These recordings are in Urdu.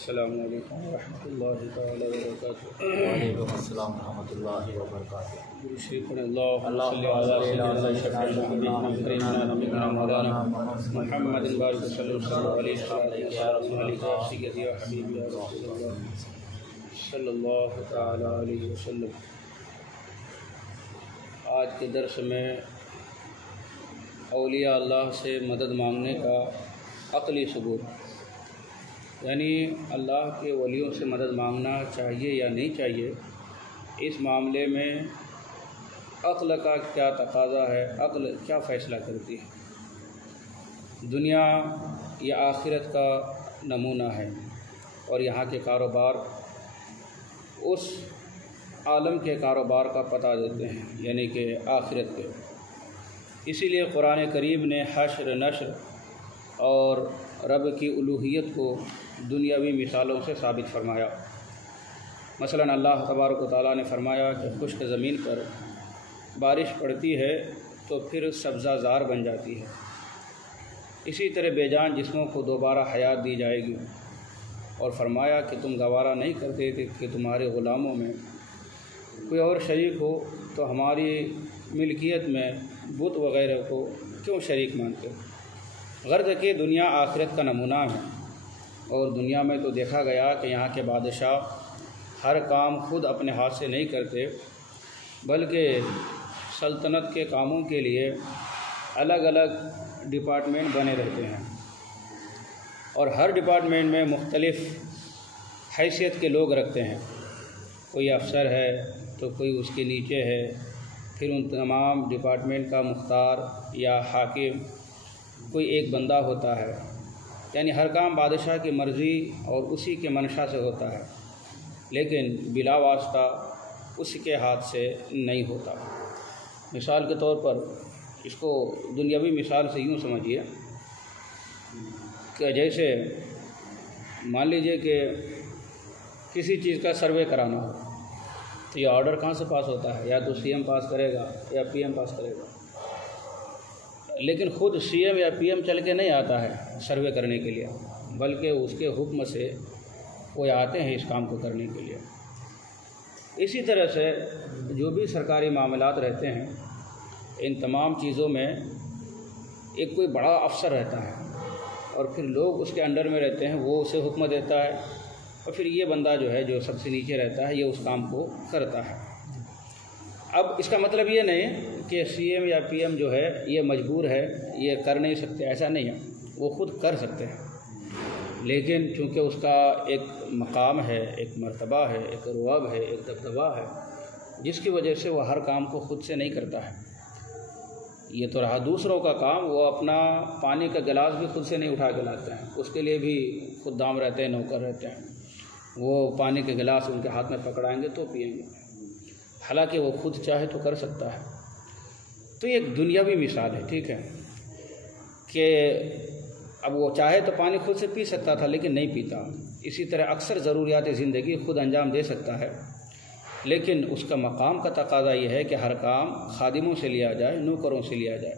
السلام علیکم ورحمۃ اللہ تعالی وبرکاتہ۔ وعلیکم السلام ورحمۃ اللہ وبرکاتہ۔ محمد صلی اللہ تعالی علیہ وسلم۔ آج کے درس میں اولیاء اللہ سے مدد مانگنے کا عقلی ثبوت، یعنی اللہ کے ولیوں سے مدد مانگنا چاہیے یا نہیں چاہیے، اس معاملے میں عقل کا کیا تقاضا ہے، عقل کیا فیصلہ کرتی ہے۔ دنیا یا آخرت کا نمونہ ہے، اور یہاں کے کاروبار اس عالم کے کاروبار کا پتہ دیتے ہیں، یعنی کہ آخرت کے۔ اسی لیے قرآن کریم نے حشر نشر اور رب کی الوہیت کو دنیاوی مثالوں سے ثابت فرمایا۔ مثلا اللہ تبارک و تعالیٰ نے فرمایا کہ خشک زمین پر بارش پڑتی ہے تو پھر سبزہ زار بن جاتی ہے، اسی طرح بے جان جسموں کو دوبارہ حیات دی جائے گی، اور فرمایا کہ تم گوارا نہیں کرتے تھے کہ تمہارے غلاموں میں کوئی اور شریک ہو، تو ہماری ملکیت میں بت وغیرہ کو کیوں شریک مانتے ہو۔ غرض کہ دنیا آخرت کا نمونہ ہے، اور دنیا میں تو دیکھا گیا کہ یہاں کے بادشاہ ہر کام خود اپنے ہاتھ سے نہیں کرتے، بلکہ سلطنت کے کاموں کے لیے الگ الگ ڈپارٹمنٹ بنے رہتے ہیں، اور ہر ڈپارٹمنٹ میں مختلف حیثیت کے لوگ رکھتے ہیں۔ کوئی افسر ہے تو کوئی اس کے نیچے ہے، پھر ان تمام ڈپارٹمنٹ کا مختار یا حاکم کوئی ایک بندہ ہوتا ہے، یعنی ہر کام بادشاہ کی مرضی اور اسی کے منشا سے ہوتا ہے، لیکن بلا واسطہ اس کے ہاتھ سے نہیں ہوتا۔ مثال کے طور پر اس کو دنیاوی مثال سے یوں سمجھیے کہ جیسے مان لیجئے کہ کسی چیز کا سروے کرانا ہو، تو یہ آرڈر کہاں سے پاس ہوتا ہے؟ یا تو سی ایم پاس کرے گا یا پی ایم پاس کرے گا، لیکن خود سی ایم یا پی ایم چل کے نہیں آتا ہے سروے کرنے کے لیے، بلکہ اس کے حکم سے وہ آتے ہیں اس کام کو کرنے کے لیے۔ اسی طرح سے جو بھی سرکاری معاملات رہتے ہیں، ان تمام چیزوں میں ایک کوئی بڑا افسر رہتا ہے، اور پھر لوگ اس کے انڈر میں رہتے ہیں، وہ اسے حکم دیتا ہے، اور پھر یہ بندہ جو ہے جو سب سے نیچے رہتا ہے، یہ اس کام کو کرتا ہے۔ اب اس کا مطلب یہ نہیں کہ سی ایم یا پی ایم جو ہے یہ مجبور ہے، یہ کر نہیں سکتے، ایسا نہیں ہے، وہ خود کر سکتے ہیں، لیکن چونکہ اس کا ایک مقام ہے، ایک مرتبہ ہے، ایک رعب ہے، ایک دبدبہ ہے، جس کی وجہ سے وہ ہر کام کو خود سے نہیں کرتا ہے۔ یہ تو رہا دوسروں کا کام، وہ اپنا پانی کا گلاس بھی خود سے نہیں اٹھا کے لاتے ہیں، اس کے لیے بھی خدام رہتے ہیں، نوکر رہتے ہیں، وہ پانی کے گلاس ان کے ہاتھ میں پکڑائیں گے تو پئیں گے، حالانکہ وہ خود چاہے تو کر سکتا ہے۔ تو یہ ایک دنیاوی مثال ہے، ٹھیک ہے، کہ اب وہ چاہے تو پانی خود سے پی سکتا تھا لیکن نہیں پیتا۔ اسی طرح اکثر ضروریات زندگی خود انجام دے سکتا ہے، لیکن اس کا مقام کا تقاضا یہ ہے کہ ہر کام خادموں سے لیا جائے، نوکروں سے لیا جائے،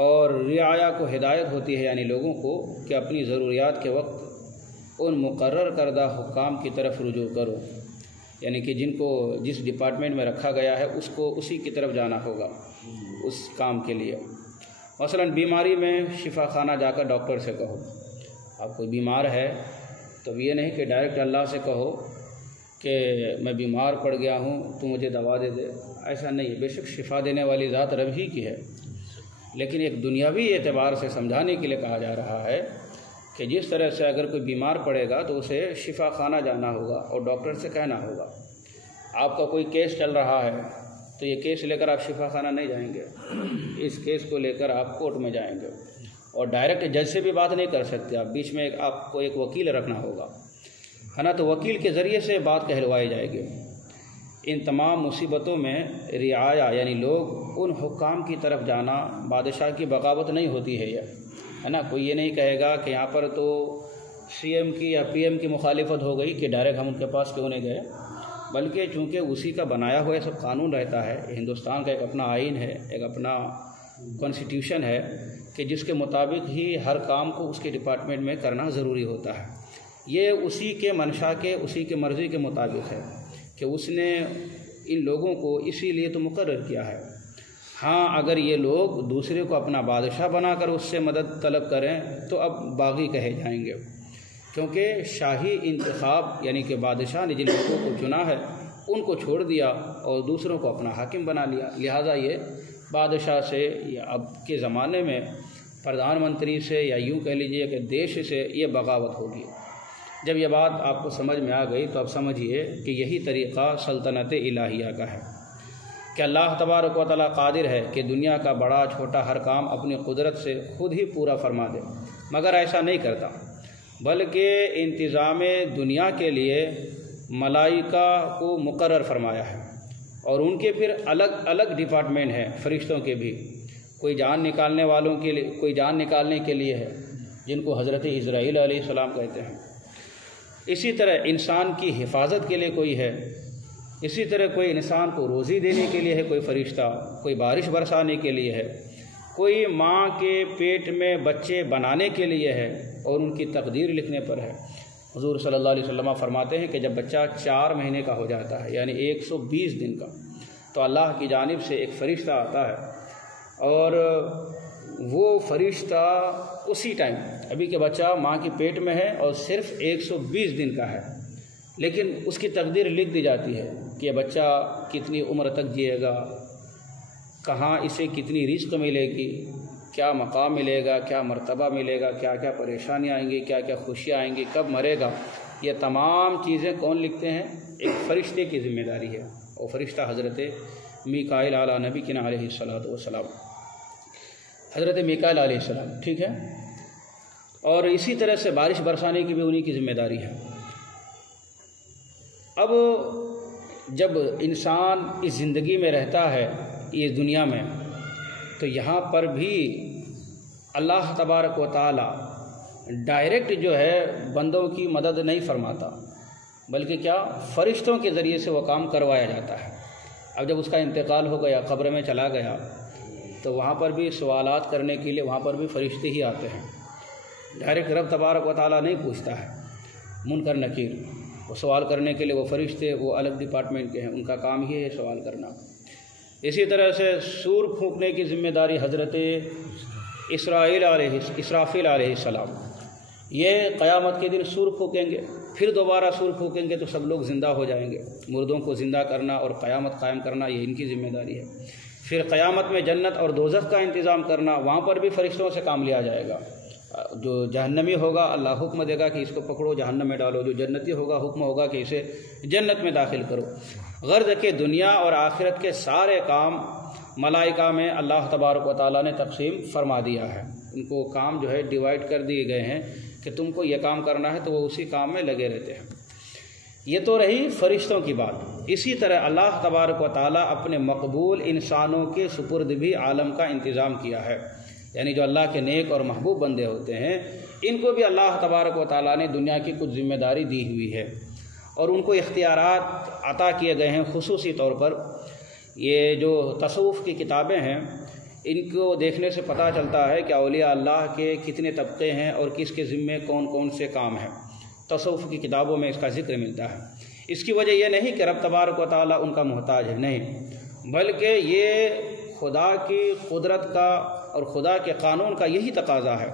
اور رعایا کو ہدایت ہوتی ہے، یعنی لوگوں کو، کہ اپنی ضروریات کے وقت ان مقرر کردہ حکام کی طرف رجوع کرو، یعنی کہ جن کو جس ڈپارٹمنٹ میں رکھا گیا ہے اس کو اسی کی طرف جانا ہوگا اس کام کے لیے۔ مثلا بیماری میں شفا خانہ جا کر ڈاکٹر سے کہو، اب کوئی بیمار ہے تو یہ نہیں کہ ڈائریکٹ اللہ سے کہو کہ میں بیمار پڑ گیا ہوں تو مجھے دوا دے دے، ایسا نہیں۔ بے شک شفا دینے والی ذات رب ہی کی ہے، لیکن ایک دنیاوی اعتبار سے سمجھانے کے لیے کہا جا رہا ہے کہ جس طرح سے اگر کوئی بیمار پڑے گا تو اسے شفا خانہ جانا ہوگا اور ڈاکٹر سے کہنا ہوگا۔ آپ کا کوئی کیس چل رہا ہے تو یہ کیس لے کر آپ شفا خانہ نہیں جائیں گے، اس کیس کو لے کر آپ کورٹ میں جائیں گے، اور ڈائریکٹ جج سے بھی بات نہیں کر سکتے آپ، بیچ میں آپ کو ایک وکیل رکھنا ہوگا، ہے نا، تو وکیل کے ذریعے سے بات کہلوائی جائے گی۔ ان تمام مصیبتوں میں رعایا یعنی لوگ ان حکام کی طرف جانا بادشاہ کی بغاوت نہیں ہوتی ہے، ہے نا۔ کوئی یہ نہیں کہے گا کہ یہاں پر تو سی ایم کی یا پی ایم کی مخالفت ہو گئی کہ ڈائریکٹ ہم ان کے پاس کیوں نہیں گئے، بلکہ چونکہ اسی کا بنایا ہوا سب قانون رہتا ہے، ہندوستان کا ایک اپنا آئین ہے، ایک اپنا کانسٹیٹیوشن ہے کہ جس کے مطابق ہی ہر کام کو اس کے ڈپارٹمنٹ میں کرنا ضروری ہوتا ہے۔ یہ اسی کے منشا کے، اسی کے مرضی کے مطابق ہے کہ اس نے ان لوگوں کو اسی لیے تو مقرر کیا ہے۔ ہاں اگر یہ لوگ دوسرے کو اپنا بادشاہ بنا کر اس سے مدد طلب کریں تو اب باغی کہے جائیں گے، کیونکہ شاہی انتخاب یعنی کہ بادشاہ نے جن لوگوں کو چنا ہے ان کو چھوڑ دیا اور دوسروں کو اپنا حاکم بنا لیا، لہٰذا یہ بادشاہ سے یا اب کے زمانے میں پردھان منتری سے یا یوں کہہ لیجیے کہ دیش سے یہ بغاوت ہوگی۔ جب یہ بات آپ کو سمجھ میں آ گئی تو اب سمجھیے کہ یہی طریقہ سلطنت الہیہ کا ہے کہ اللہ تبارک و تعالیٰ قادر ہے کہ دنیا کا بڑا چھوٹا ہر کام اپنی قدرت سے خود ہی پورا فرما دے، مگر ایسا نہیں کرتا، بلکہ انتظام دنیا کے لیے ملائکہ کو مقرر فرمایا ہے، اور ان کے پھر الگ الگ ڈپارٹمنٹ ہیں فرشتوں کے بھی، کوئی جان نکالنے والوں کے لیے، کوئی جان نکالنے کے لیے ہے جن کو حضرت عزرائیل علیہ السلام کہتے ہیں، اسی طرح انسان کی حفاظت کے لیے کوئی ہے، اسی طرح کوئی انسان کو روزی دینے کے لیے ہے کوئی فرشتہ، کوئی بارش برسانے کے لیے ہے، کوئی ماں کے پیٹ میں بچے بنانے کے لیے ہے اور ان کی تقدیر لکھنے پر ہے۔ حضور صلی اللہ علیہ وسلم فرماتے ہیں کہ جب بچہ 4 مہینے کا ہو جاتا ہے یعنی 120 دن کا، تو اللہ کی جانب سے ایک فرشتہ آتا ہے، اور وہ فرشتہ اسی ٹائم، ابھی کہ بچہ ماں کے پیٹ میں ہے اور صرف 120 دن کا ہے، لیکن اس کی تقدیر لکھ دی جاتی ہے کہ یہ بچہ کتنی عمر تک جیے گا، کہاں اسے کتنی رزق ملے گی، کیا مقام ملے گا، کیا مرتبہ ملے گا، کیا کیا پریشانیاں آئیں گی، کیا کیا خوشیاں آئیں گی، کب مرے گا، یہ تمام چیزیں کون لکھتے ہیں؟ ایک فرشتے کی ذمہ داری ہے، اور فرشتہ حضرت میکائیل علیہ نبی کی علیہ الصلوۃ والسلام، حضرت میکائیل علیہ السلام، ٹھیک ہے۔ اور اسی طرح سے بارش برسانے کی بھی انہی کی ذمہ داری ہے۔ اب جب انسان اس زندگی میں رہتا ہے اس دنیا میں، تو یہاں پر بھی اللہ تبارک و تعالی ڈائریکٹ جو ہے بندوں کی مدد نہیں فرماتا، بلکہ کیا فرشتوں کے ذریعے سے وہ کام کروایا جاتا ہے۔ اب جب اس کا انتقال ہو گیا، قبر میں چلا گیا، تو وہاں پر بھی سوالات کرنے کے لیے وہاں پر بھی فرشتے ہی آتے ہیں، ڈائریکٹ رب تبارک و تعالیٰ نہیں پوچھتا ہے، منکر نکیر، وہ سوال کرنے کے لیے وہ فرشتے وہ الگ ڈپارٹمنٹ کے ہیں، ان کا کام ہی ہے سوال کرنا۔ اسی طرح سے سور پھونکنے کی ذمہ داری حضرت اسرافیل علیہ السلام، یہ قیامت کے دن سور پھونکیں گے، پھر دوبارہ سور پھونکیں گے تو سب لوگ زندہ ہو جائیں گے، مردوں کو زندہ کرنا اور قیامت قائم کرنا یہ ان کی ذمہ داری ہے۔ پھر قیامت میں جنت اور دوزخ کا انتظام کرنا، وہاں پر بھی فرشتوں سے کام لیا جائے گا۔ جو جہنمی ہوگا اللہ حکم دے گا کہ اس کو پکڑو جہنم میں ڈالو، جو جنتی ہوگا حکم ہوگا کہ اسے جنت میں داخل کرو۔ غرض کہ دنیا اور آخرت کے سارے کام ملائکہ میں اللہ تبارک و تعالیٰ نے تقسیم فرما دیا ہے، ان کو کام جو ہے ڈیوائڈ کر دیے گئے ہیں کہ تم کو یہ کام کرنا ہے، تو وہ اسی کام میں لگے رہتے ہیں۔ یہ تو رہی فرشتوں کی بات۔ اسی طرح اللہ تبارک و تعالیٰ اپنے مقبول انسانوں کے سپرد بھی عالم کا انتظام کیا ہے، یعنی جو اللہ کے نیک اور محبوب بندے ہوتے ہیں ان کو بھی اللہ تبارک و تعالیٰ نے دنیا کی کچھ ذمہ داری دی ہوئی ہے، اور ان کو اختیارات عطا کیے گئے ہیں۔ خصوصی طور پر یہ جو تصوف کی کتابیں ہیں ان کو دیکھنے سے پتہ چلتا ہے کہ اولیاء اللہ کے کتنے طبقے ہیں اور کس کے ذمے کون کون سے کام ہیں، تصوف کی کتابوں میں اس کا ذکر ملتا ہے۔ اس کی وجہ یہ نہیں کہ رب تبارک و تعالیٰ ان کا محتاج ہے، نہیں، بلکہ یہ خدا کی قدرت کا اور خدا کے قانون کا یہی تقاضا ہے۔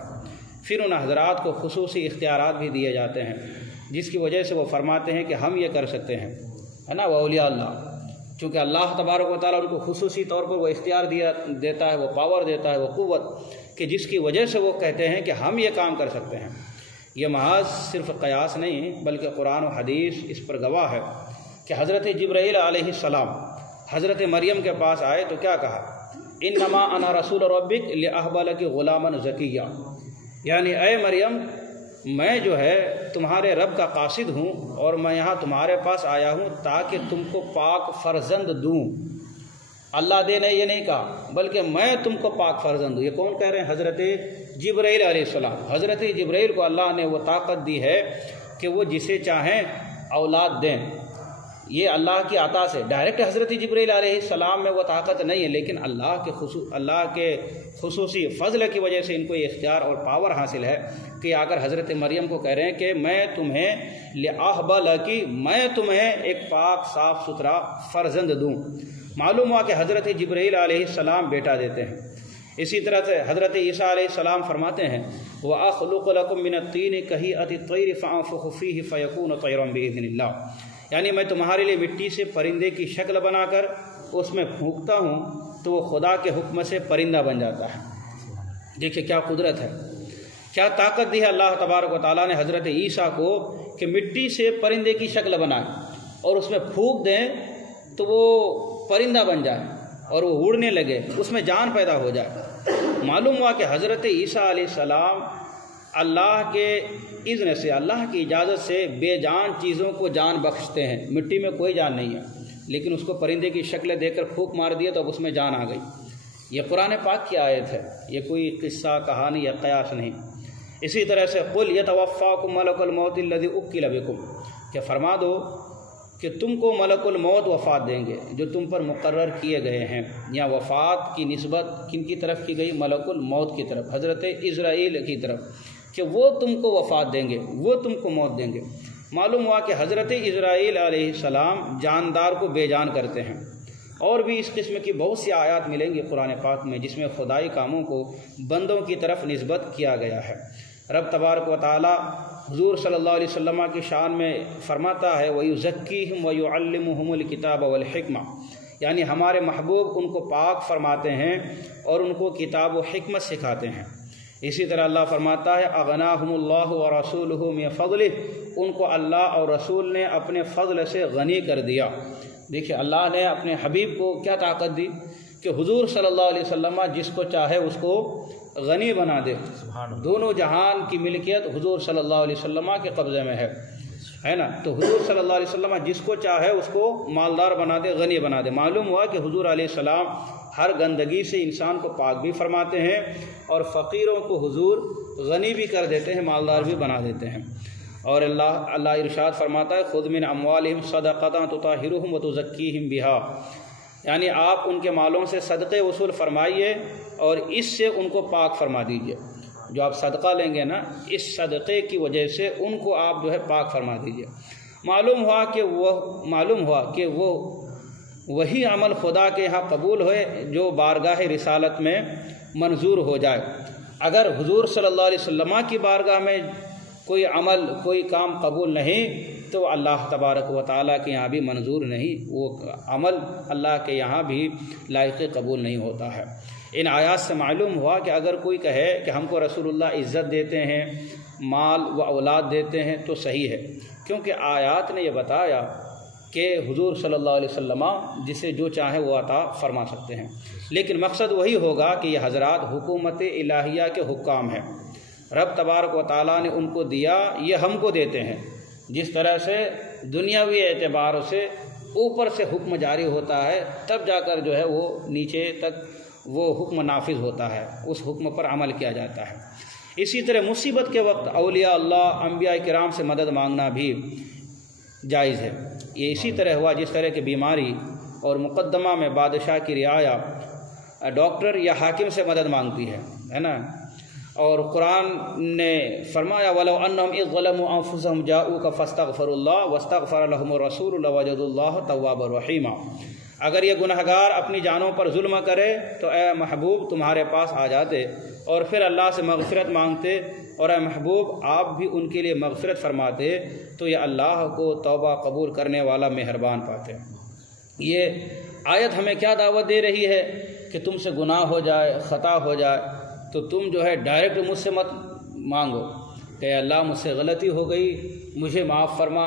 پھر ان حضرات کو خصوصی اختیارات بھی دیے جاتے ہیں، جس کی وجہ سے وہ فرماتے ہیں کہ ہم یہ کر سکتے ہیں، ہے نا، وہ اولیاء اللہ، چونکہ اللہ تبارک و تعالیٰ ان کو خصوصی طور پر وہ اختیار دیتا ہے، وہ پاور دیتا ہے، وہ قوت، کہ جس کی وجہ سے وہ کہتے ہیں کہ ہم یہ کام کر سکتے ہیں۔ یہ محض صرف قیاس نہیں بلکہ قرآن و حدیث اس پر گواہ ہے کہ حضرت جبرائیل علیہ السلام حضرت مریم کے پاس آئے تو کیا کہا؟ انما انا رسول ربک لاہب لک غلاما زکیہ، یعنی اے مریم میں جو ہے تمہارے رب کا قاصد ہوں اور میں یہاں تمہارے پاس آیا ہوں تاکہ تم کو پاک فرزند دوں۔ اللہ دے نے یہ نہیں کہا بلکہ میں تم کو پاک فرزند دوں۔ یہ کون کہہ رہے ہیں؟ حضرت جبرائیل علیہ السلام۔ حضرت جبرائیل کو اللہ نے وہ طاقت دی ہے کہ وہ جسے چاہیں اولاد دیں، یہ اللہ کی عطا سے ڈائریکٹ حضرت جبرائیل علیہ السلام میں وہ طاقت نہیں ہے، لیکن اللہ کے خصوصی فضل کی وجہ سے ان کو یہ اختیار اور پاور حاصل ہے کہ اگر حضرت مریم کو کہہ رہے ہیں کہ میں تمہیں لأہب لکی، میں تمہیں ایک پاک صاف ستھرا فرزند دوں، معلوم ہوا کہ حضرت جبرائیل علیہ السلام بیٹا دیتے ہیں۔ اسی طرح سے حضرت عیسیٰ علیہ السلام فرماتے ہیں وَأَخْلُقُ لَكُم مِّنَ الطِّينِ كَهِيئَةِ الطَّيْرِ فَأَنفُخُ فِيهِ فَيَكُونُ طَيْرًا بِإِذْنِ اللَّهِ، یعنی میں تمہارے لیے مٹی سے پرندے کی شکل بنا کر اس میں پھونکتا ہوں تو وہ خدا کے حکم سے پرندہ بن جاتا ہے۔ دیکھیں کیا قدرت ہے، کیا طاقت دی ہے اللہ تبارک و تعالیٰ نے حضرت عیسیٰ کو کہ مٹی سے پرندے کی شکل بنائے اور اس میں پھونک دیں تو وہ پرندہ بن جائے اور وہ اڑنے لگے، اس میں جان پیدا ہو جائے۔ معلوم ہوا کہ حضرت عیسیٰ علیہ السلام اللہ کے اذن سے، اللہ کی اجازت سے بے جان چیزوں کو جان بخشتے ہیں۔ مٹی میں کوئی جان نہیں ہے، لیکن اس کو پرندے کی شکل دے کر پھونک مار دیا تو اب اس میں جان آ گئی۔ یہ قرآن پاک کی آیت ہے، یہ کوئی قصہ کہانی یا قیاس نہیں۔ اسی طرح سے قل یتوفاکم ملک الموت الذی وکل بکم، کہ فرما دو کہ تم کو ملک الموت وفات دیں گے جو تم پر مقرر کیے گئے ہیں۔ یا وفات کی نسبت کن کی طرف کی گئی؟ ملک الموت کی طرف، حضرت اسرائیل کی طرف، کہ وہ تم کو وفات دیں گے، وہ تم کو موت دیں گے۔ معلوم ہوا کہ حضرت اسرائیل علیہ السلام جاندار کو بے جان کرتے ہیں۔ اور بھی اس قسم کی بہت سی آیات ملیں گی قرآن پاک میں جس میں خدائی کاموں کو بندوں کی طرف نسبت کیا گیا ہے۔ رب تبارک و تعالی حضور صلی اللہ علیہ وسلم کی شان میں فرماتا ہے وَيُزَكِّيهِمْ وَيُعَلِّمُهُمُ الْكِتَابَ وَالْحِكْمَةَ، یعنی ہمارے محبوب ان کو پاک فرماتے ہیں اور ان کو کتاب و حکمت سکھاتے ہیں۔ اسی طرح اللہ فرماتا ہے اغناہم اللہ ورسولہ من فضلہ، ان کو اللہ اور رسول نے اپنے فضل سے غنی کر دیا۔ دیکھیں اللہ نے اپنے حبیب کو کیا طاقت دی کہ حضور صلی اللہ علیہ وسلم جس کو چاہے اس کو غنی بنا دے۔ دونوں جہان کی ملکیت حضور صلی اللہ علیہ وسلم کے قبضے میں ہے نا، تو حضور صلی اللہ علیہ وسلم جس کو چاہے اس کو مالدار بنا دے، غنی بنا دے۔ معلوم ہوا کہ حضور علیہ السلام ہر گندگی سے انسان کو پاک بھی فرماتے ہیں اور فقیروں کو حضور غنی بھی کر دیتے ہیں، مالدار بھی بنا دیتے ہیں۔ اور اللہ ارشاد فرماتا ہے خذ من اموالہم صدقۃ تطہرہم وتزکیہم بہا، یعنی آپ ان کے مالوں سے صدقے وصول فرمائیے اور اس سے ان کو پاک فرما دیجیے۔ جو آپ صدقہ لیں گے نا، اس صدقے کی وجہ سے ان کو آپ جو ہے پاک فرما دیجیے۔ معلوم ہوا کہ وہ وہی عمل خدا کے ہاں قبول ہوئے جو بارگاہ رسالت میں منظور ہو جائے۔ اگر حضور صلی اللہ علیہ وسلم کی بارگاہ میں کوئی عمل کوئی کام قبول نہیں تو اللہ تبارک و تعالیٰ کے یہاں بھی منظور نہیں، وہ عمل اللہ کے یہاں بھی لائق قبول نہیں ہوتا ہے۔ ان آیات سے معلوم ہوا کہ اگر کوئی کہے کہ ہم کو رسول اللہ عزت دیتے ہیں، مال و اولاد دیتے ہیں تو صحیح ہے، کیونکہ آیات نے یہ بتایا کہ حضور صلی اللہ علیہ وسلم جسے جو چاہے وہ عطا فرما سکتے ہیں، لیکن مقصد وہی ہوگا کہ یہ حضرات حکومت الہیہ کے حکام ہیں، رب تبارک و تعالیٰ نے ان کو دیا، یہ ہم کو دیتے ہیں۔ جس طرح سے دنیاوی اعتبار سے اوپر سے حکم جاری ہوتا ہے تب جا کر جو ہے وہ نیچے تک وہ حکم نافذ ہوتا ہے، اس حکم پر عمل کیا جاتا ہے۔ اسی طرح مصیبت کے وقت اولیاء اللہ انبیاء کرام سے مدد مانگنا بھی جائز ہے۔ یہ اسی طرح ہوا جس طرح کی بیماری اور مقدمہ میں بادشاہ کی رعایا ڈاکٹر یا حاکم سے مدد مانگتی ہے نا، اور قرآن نے فرمایا وَلَوْ أَنَّهُمْ إِذْ ظَلَمُوا أَنفُسَهُمْ جَاءُوكَ فَاسْتَغْفَرُوا اللَّهَ وَاسْتَغْفَرَ لَهُمُ الرَّسُولُ لَوَجَدُوا اللَّهَ تَوَّابًا رَحِيمًا، اگر یہ گنہگار اپنی جانوں پر ظلم کرے تو اے محبوب تمہارے پاس آ جاتے اور پھر اللہ سے مغفرت مانگتے اور اے محبوب آپ بھی ان کے لیے مغفرت فرماتے تو یہ اللہ کو توبہ قبول کرنے والا مہربان پاتے۔ یہ آیت ہمیں کیا دعوت دے رہی ہے کہ تم سے گناہ ہو جائے، خطا ہو جائے تو تم جو ہے ڈائریکٹ مجھ سے مت مانگو کہ اللہ مجھ سے غلطی ہو گئی مجھے معاف فرما،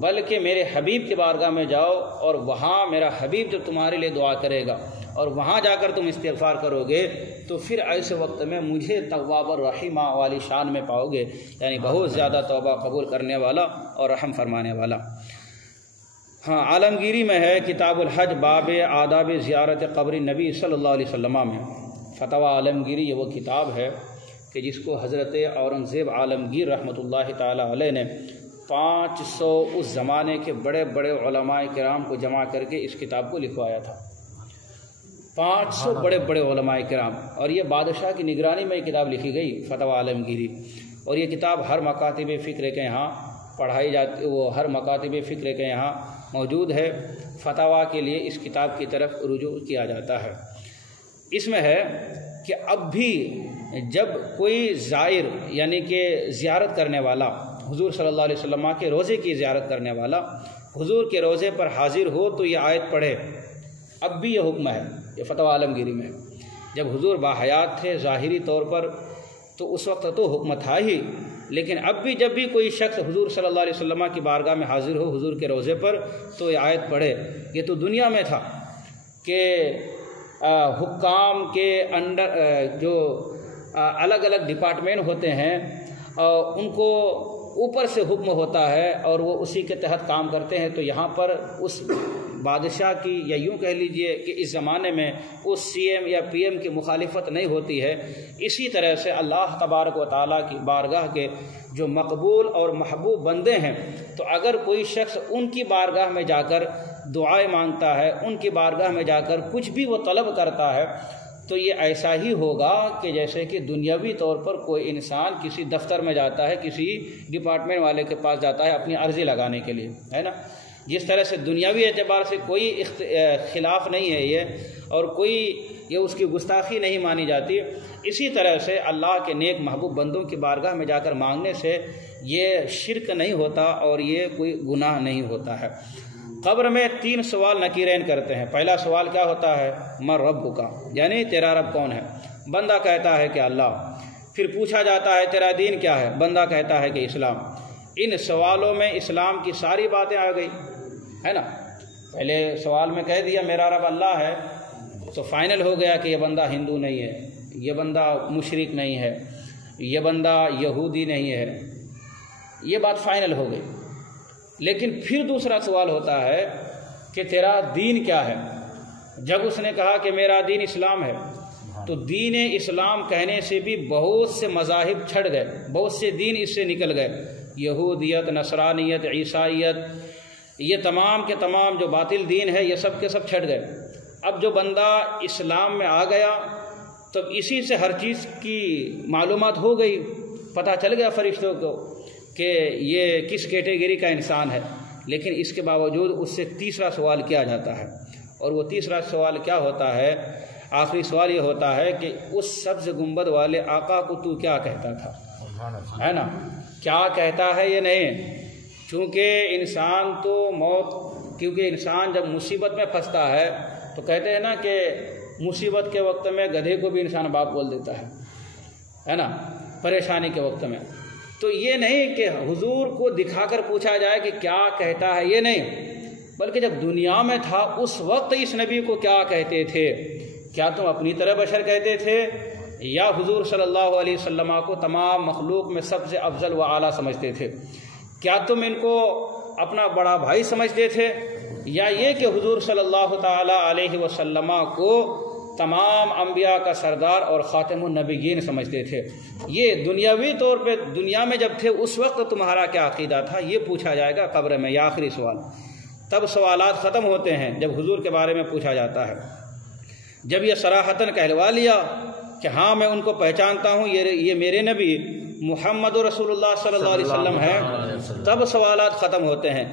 بلکہ میرے حبیب کی بارگاہ میں جاؤ اور وہاں میرا حبیب جب تمہارے لیے دعا کرے گا اور وہاں جا کر تم استغفار کرو گے تو پھر ایسے وقت میں مجھے تواب الرحیمہ والی شان میں پاؤ گے، یعنی بہت زیادہ توبہ قبول کرنے والا اور رحم فرمانے والا۔ ہاں عالمگیری میں ہے کتاب الحج باب آداب زیارت قبر نبی صلی اللہ علیہ وسلم میں فتویٰ عالمگیری، یہ وہ کتاب ہے کہ جس کو حضرت اورنگزیب عالمگیر رحمۃ اللہ تعالی علیہ نے 500 اس زمانے کے بڑے بڑے علماء کرام کو جمع کر کے اس کتاب کو لکھوایا تھا. 500 بڑے بڑے علماء کرام، اور یہ بادشاہ کی نگرانی میں یہ کتاب لکھی گئی، فتویٰ عالمگیری. اور یہ کتاب ہر مکاتب فکر کے یہاں پڑھائی جاتی، وہ ہر مکاتب فکر کے یہاں موجود ہے. فتویٰ کے لیے اس کتاب کی طرف رجوع کیا جاتا ہے. اس میں ہے کہ اب بھی جب کوئی زائر یعنی کہ زیارت کرنے والا، حضور صلی اللہ علیہ وسلم کے روزے کی زیارت کرنے والا حضور کے روزے پر حاضر ہو تو یہ آیت پڑھے. اب بھی یہ حکم ہے، یہ فتویٰ عالمگیری میں. جب حضور باحیات تھے ظاہری طور پر تو اس وقت تو حکم تھا ہی، لیکن اب بھی جب بھی کوئی شخص حضور صلی اللہ علیہ وسلم کی بارگاہ میں حاضر ہو حضور کے روزے پر تو یہ آیت پڑھے. یہ تو دنیا میں تھا کہ حکام کے انڈر جو الگ الگ ڈپارٹمنٹ ہوتے ہیں ان کو اوپر سے حکم ہوتا ہے اور وہ اسی کے تحت کام کرتے ہیں. تو یہاں پر اس بادشاہ کی، یا یوں کہہ لیجئے کہ اس زمانے میں اس سی ایم یا پی ایم کی مخالفت نہیں ہوتی ہے. اسی طرح سے اللہ تبارک و تعالیٰ کی بارگاہ کے جو مقبول اور محبوب بندے ہیں، تو اگر کوئی شخص ان کی بارگاہ میں جا کر دعائیں مانگتا ہے، ان کی بارگاہ میں جا کر کچھ بھی وہ طلب کرتا ہے، تو یہ ایسا ہی ہوگا کہ جیسے کہ دنیاوی طور پر کوئی انسان کسی دفتر میں جاتا ہے، کسی ڈپارٹمنٹ والے کے پاس جاتا ہے اپنی عرضی لگانے کے لیے، ہے نا. جس طرح سے دنیاوی اعتبار سے کوئی خلاف نہیں ہے یہ، اور کوئی یہ اس کی گستاخی نہیں مانی جاتی، اسی طرح سے اللہ کے نیک محبوب بندوں کی بارگاہ میں جا کر مانگنے سے یہ شرک نہیں ہوتا اور یہ کوئی گناہ نہیں ہوتا ہے. قبر میں 3 سوال نکیرین کرتے ہیں. پہلا سوال کیا ہوتا ہے؟ من رب کا، یعنی تیرا رب کون ہے؟ بندہ کہتا ہے کہ اللہ. پھر پوچھا جاتا ہے تیرا دین کیا ہے؟ بندہ کہتا ہے کہ اسلام. ان سوالوں میں اسلام کی ساری باتیں آ گئی، ہے نا. پہلے سوال میں کہہ دیا میرا رب اللہ ہے، تو فائنل ہو گیا کہ یہ بندہ ہندو نہیں ہے، یہ بندہ مشرک نہیں ہے، یہ بندہ یہودی نہیں ہے، یہ بات فائنل ہو گئی. لیکن پھر دوسرا سوال ہوتا ہے کہ تیرا دین کیا ہے؟ جب اس نے کہا کہ میرا دین اسلام ہے، تو دین اسلام کہنے سے بھی بہت سے مذاہب چھڑ گئے، بہت سے دین اس سے نکل گئے. یہودیت، نصرانیت، عیسائیت، یہ تمام کے تمام جو باطل دین ہے یہ سب کے سب چھٹ گئے. اب جو بندہ اسلام میں آ گیا تو اسی سے ہر چیز کی معلومات ہو گئی، پتہ چل گیا فرشتوں کو کہ یہ کس کیٹیگری کا انسان ہے. لیکن اس کے باوجود اس سے تیسرا سوال کیا جاتا ہے، اور وہ تیسرا سوال کیا ہوتا ہے؟ آخری سوال یہ ہوتا ہے کہ اس سبز گنبد والے آقا کو تو کیا کہتا تھا، ہے نا. کیا کہتا ہے یہ نہیں، چونکہ انسان تو موت، کیونکہ انسان جب مصیبت میں پھنستا ہے تو کہتے ہیں نا کہ مصیبت کے وقت میں گدھے کو بھی انسان باپ بول دیتا ہے نا، پریشانی کے وقت میں. تو یہ نہیں کہ حضور کو دکھا کر پوچھا جائے کہ کیا کہتا ہے، یہ نہیں، بلکہ جب دنیا میں تھا اس وقت اس نبی کو کیا کہتے تھے؟ کیا تم اپنی طرح بشر کہتے تھے، یا حضور صلی اللہ علیہ وسلم کو تمام مخلوق میں سب سے افضل و اعلیٰ سمجھتے تھے؟ کیا تم ان کو اپنا بڑا بھائی سمجھتے تھے، یا یہ کہ حضور صلی اللہ تعالی علیہ وسلم کو تمام انبیاء کا سردار اور خاتم النبیین سمجھتے تھے؟ یہ دنیاوی طور پہ دنیا میں جب تھے اس وقت تمہارا کیا عقیدہ تھا، یہ پوچھا جائے گا قبر میں. یہ آخری سوال. تب سوالات ختم ہوتے ہیں جب حضور کے بارے میں پوچھا جاتا ہے. جب یہ صراحتاً کہلوا لیا کہ ہاں میں ان کو پہچانتا ہوں، یہ میرے نبی محمد رسول اللہ صلی اللہ علیہ وسلم ہیں، تب سوالات ختم ہوتے ہیں.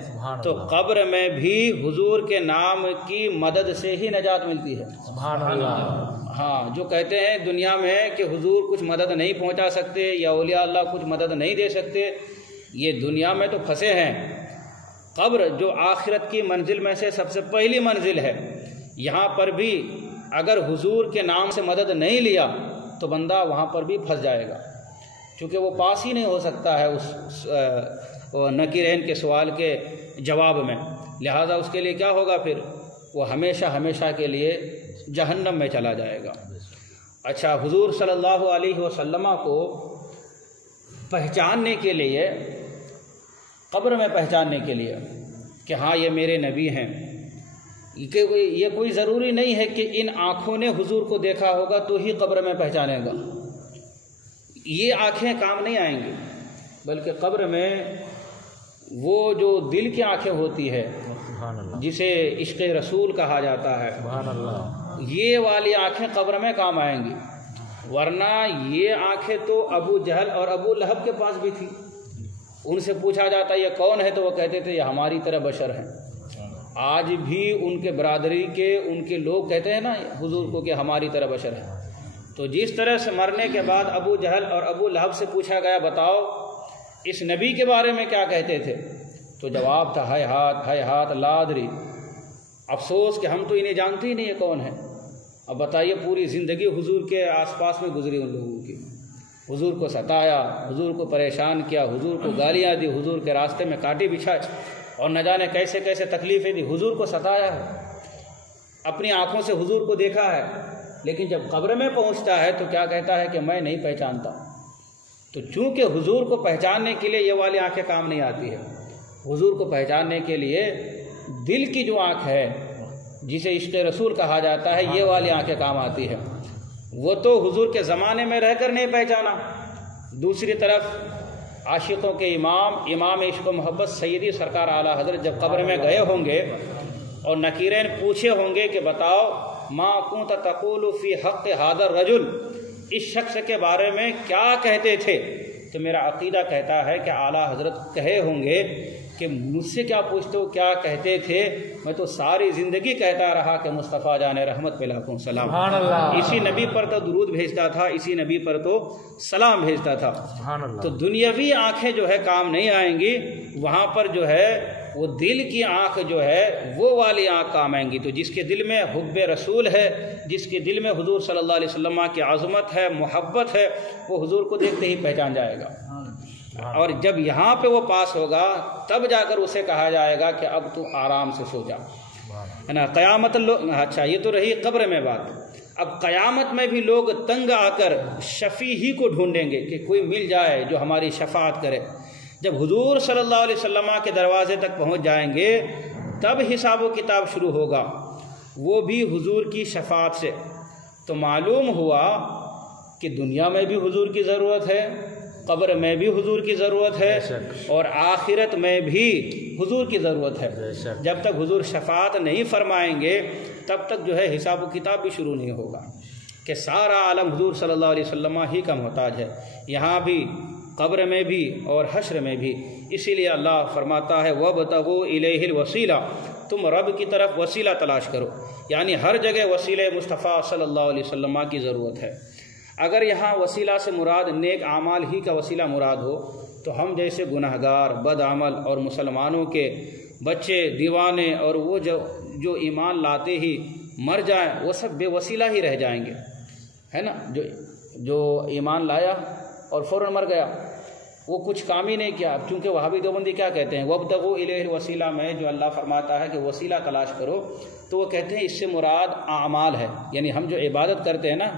تو قبر میں بھی حضور کے نام کی مدد سے ہی نجات ملتی ہے. سبحان اللہ. ہاں، جو کہتے ہیں دنیا میں کہ حضور کچھ مدد نہیں پہنچا سکتے یا اولیاء اللہ کچھ مدد نہیں دے سکتے، یہ دنیا میں تو پھنسے ہیں. قبر جو آخرت کی منزل میں سے سب سے پہلی منزل ہے، یہاں پر بھی اگر حضور کے نام سے مدد نہیں لیا تو بندہ وہاں پر بھی پھنس جائے گا، چونکہ وہ پاس ہی نہیں ہو سکتا ہے اس نکیرین کے سوال کے جواب میں. لہذا اس کے لیے کیا ہوگا؟ پھر وہ ہمیشہ ہمیشہ کے لیے جہنم میں چلا جائے گا. اچھا، حضور صلی اللہ علیہ وسلم کو پہچاننے کے لیے، قبر میں پہچاننے کے لیے کہ ہاں یہ میرے نبی ہیں، کہ یہ کوئی ضروری نہیں ہے کہ ان آنکھوں نے حضور کو دیکھا ہوگا تو ہی قبر میں پہچانے گا. یہ آنکھیں کام نہیں آئیں گی، بلکہ قبر میں وہ جو دل کی آنکھیں ہوتی ہے سبحان اللہ جسے عشق رسول کہا جاتا ہے، سبحان اللہ یہ والی آنکھیں قبر میں کام آئیں گی، ورنہ یہ آنکھیں تو ابو جہل اور ابو لہب کے پاس بھی تھی۔ ان سے پوچھا جاتا یہ کون ہے تو وہ کہتے تھے یہ ہماری طرح بشر ہیں۔ آج بھی ان کے برادری کے ان کے لوگ کہتے ہیں نا حضور کو کہ ہماری طرح بشر ہے۔ تو جس طرح سے مرنے کے بعد ابو جہل اور ابو لہب سے پوچھا گیا بتاؤ اس نبی کے بارے میں کیا کہتے تھے، تو جواب تھا ہے ہاتھ لا ادری، افسوس کہ ہم تو انہیں جانتے ہی نہیں یہ کون ہے۔ اب بتائیے پوری زندگی حضور کے آس پاس میں گزری ان لوگوں کی، حضور کو ستایا، حضور کو پریشان کیا، حضور کو گالیاں دی، حضور کے راستے میں کانٹے بچھائے اور نہ جانے کیسے کیسے تکلیفیں دی، حضور کو ستایا ہے، اپنی آنکھوں سے حضور کو دیکھا ہے، لیکن جب قبر میں پہنچتا ہے تو کیا کہتا ہے کہ میں نہیں پہچانتا۔ تو چونکہ حضور کو پہچاننے کے لیے یہ والی آنکھیں کام نہیں آتی ہے، حضور کو پہچاننے کے لیے دل کی جو آنکھ ہے جسے عشق رسول کہا جاتا ہے یہ والی آنکھیں کام آتی ہے۔ وہ تو حضور کے زمانے میں رہ کر نہیں پہچانا، دوسری طرف عاشقوں کے امام عشق و محبت سیدی سرکار اعلیٰ حضرت جب قبر میں گئے ہوں گے اور نکیرین پوچھے ہوں گے کہ بتاؤ ما کنت تقول فی حق ھذا الرجل، اس شخص کے بارے میں کیا کہتے تھے، تو میرا عقیدہ کہتا ہے کہ اعلیٰ حضرت کہے ہوں گے کہ مجھ سے کیا پوچھتے ہو کیا کہتے تھے، میں تو ساری زندگی کہتا رہا کہ مصطفیٰ جان رحمت پہ لاکھوں سلام، سبحان اللہ، اسی نبی پر تو درود بھیجتا تھا، اسی نبی پر تو سلام بھیجتا تھا۔ سبحان اللہ۔ تو دنیاوی آنکھیں جو ہے کام نہیں آئیں گی، وہاں پر جو ہے وہ دل کی آنکھ جو ہے وہ والی آنکھ کام آئیں گی۔ تو جس کے دل میں حب رسول ہے، جس کے دل میں حضور صلی اللہ علیہ وسلم کی عظمت ہے، محبت ہے، وہ حضور کو دیکھتے ہی پہچان جائے گا، اور جب یہاں پہ وہ پاس ہوگا تب جا کر اسے کہا جائے گا کہ اب تو آرام سے سو جا، ہے نا۔ قیامت اچھا یہ تو رہی قبر میں بات، اب قیامت میں بھی لوگ تنگ آ کر شفیع ہی کو ڈھونڈیں گے کہ کوئی مل جائے جو ہماری شفاعت کرے۔ جب حضور صلی اللہ علیہ وسلم کے دروازے تک پہنچ جائیں گے تب حساب و کتاب شروع ہوگا، وہ بھی حضور کی شفاعت سے۔ تو معلوم ہوا کہ دنیا میں بھی حضور کی ضرورت ہے، قبر میں بھی حضور کی ضرورت ہے، اور آخرت میں بھی حضور کی ضرورت ہے۔ جب تک حضور شفاعت نہیں فرمائیں گے تب تک جو ہے حساب و کتاب بھی شروع نہیں ہوگا، کہ سارا عالم حضور صلی اللہ علیہ وسلم ہی کا محتاج ہے، یہاں بھی قبر میں بھی اور حشر میں بھی۔ اسی لیے اللہ فرماتا ہے وَابْتَغُوا إِلَيْهِ الْوَسِيلَةَ، تم رب کی طرف وسیلہ تلاش کرو، یعنی ہر جگہ وسیلہ مصطفیٰ صلی اللہ علیہ وسلم کی ضرورت ہے۔ اگر یہاں وسیلہ سے مراد نیک اعمال ہی کا وسیلہ مراد ہو تو ہم جیسے گناہگار بد عمل اور مسلمانوں کے بچے دیوانے اور وہ جو ایمان لاتے ہی مر جائیں وہ سب بے وسیلہ ہی رہ جائیں گے، ہے نا۔ جو ایمان لایا اور فوراً مر گیا وہ کچھ کام ہی نہیں کیا۔ اب چونکہ وہابی دیوبندی کیا کہتے ہیں وَابْتَغُوا إِلَيْهِ الْوَسِيلَہ میں جو اللہ فرماتا ہے کہ وسیلہ تلاش کرو، تو وہ کہتے ہیں اس سے مراد اعمال ہے، یعنی ہم جو عبادت کرتے ہیں نا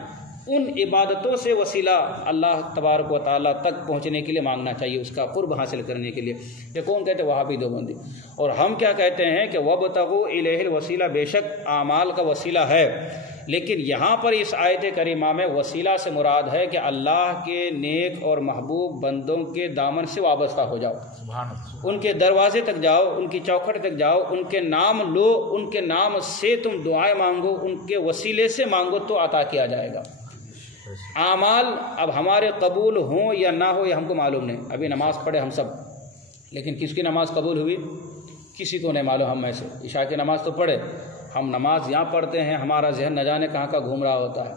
ان عبادتوں سے وسیلہ اللہ تبارک و تعالیٰ تک پہنچنے کے لیے مانگنا چاہیے، اس کا قرب حاصل کرنے کے لیے۔ یہ کون کہتے ہیں؟ وہابی دیوبندی۔ اور ہم کیا کہتے ہیں کہ وَابْتَغُوا إِلَيْهِ الْوَسِيلَہ، بے شک اعمال کا وسیلہ ہے، لیکن یہاں پر اس آیت کریمہ میں وسیلہ سے مراد ہے کہ اللہ کے نیک اور محبوب بندوں کے دامن سے وابستہ ہو جاؤ، ان کے دروازے تک جاؤ، ان کی چوکھٹ تک جاؤ، ان کے نام لو، ان کے نام سے تم دعائیں مانگو، ان کے وسیلے سے مانگو تو عطا کیا جائے گا۔ اعمال اب ہمارے قبول ہوں یا نہ ہو یہ ہم کو معلوم نہیں، ابھی نماز پڑھے ہم سب، لیکن کس کی نماز قبول ہوئی کسی کو نہیں معلوم۔ ہم میں سے عشاء کی نماز تو پڑھے، ہم نماز یہاں پڑھتے ہیں، ہمارا ذہن نہ جانے کہاں کا گھوم رہا ہوتا ہے،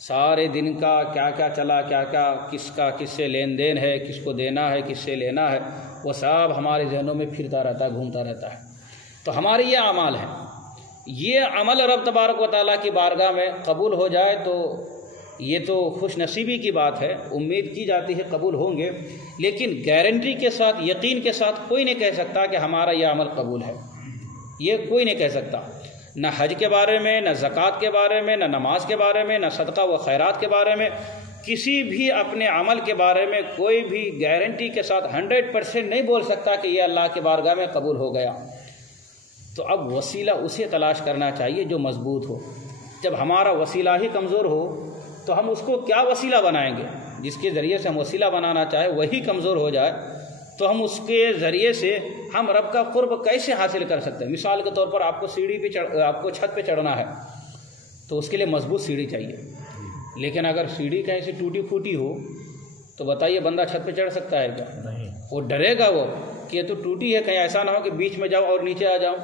سارے دن کا کیا کیا چلا، کیا کیا کس سے لین دین ہے، کس کو دینا ہے، کس سے لینا ہے، وہ سب ہمارے ذہنوں میں پھرتا رہتا ہے، گھومتا رہتا ہے۔ تو ہمارے یہ اعمال ہیں، یہ عمل رب تبارک و تعالیٰ کی بارگاہ میں قبول ہو جائے تو یہ تو خوش نصیبی کی بات ہے، امید کی جاتی ہے قبول ہوں گے، لیکن گارنٹی کے ساتھ یقین کے ساتھ کوئی نہیں کہہ سکتا کہ ہمارا یہ عمل قبول ہے، یہ کوئی نہیں کہہ سکتا، نہ حج کے بارے میں، نہ زکوٰۃ کے بارے میں، نہ نماز کے بارے میں، نہ صدقہ و خیرات کے بارے میں، کسی بھی اپنے عمل کے بارے میں کوئی بھی گارنٹی کے ساتھ 100% نہیں بول سکتا کہ یہ اللہ کے بارگاہ میں قبول ہو گیا۔ تو اب وسیلہ اسے تلاش کرنا چاہیے جو مضبوط ہو۔ جب ہمارا وسیلہ ہی کمزور ہو تو ہم اس کو کیا وسیلہ بنائیں گے؟ جس کے ذریعے سے ہم وسیلہ بنانا چاہے وہی کمزور ہو جائے تو ہم اس کے ذریعے سے ہم رب کا قرب کیسے حاصل کر سکتے ہیں؟ مثال کے طور پر آپ کو چھت پہ چڑھنا ہے تو اس کے لیے مضبوط سیڑھی چاہیے، لیکن اگر سیڑھی کہیں سے ٹوٹی پھوٹی ہو تو بتائیے بندہ چھت پہ چڑھ سکتا ہے کیا؟ نہیں، وہ ڈرے گا وہ کہ یہ تو ٹوٹی ہے، کہیں ایسا نہ ہو کہ بیچ میں جاؤ اور نیچے آ جاؤ،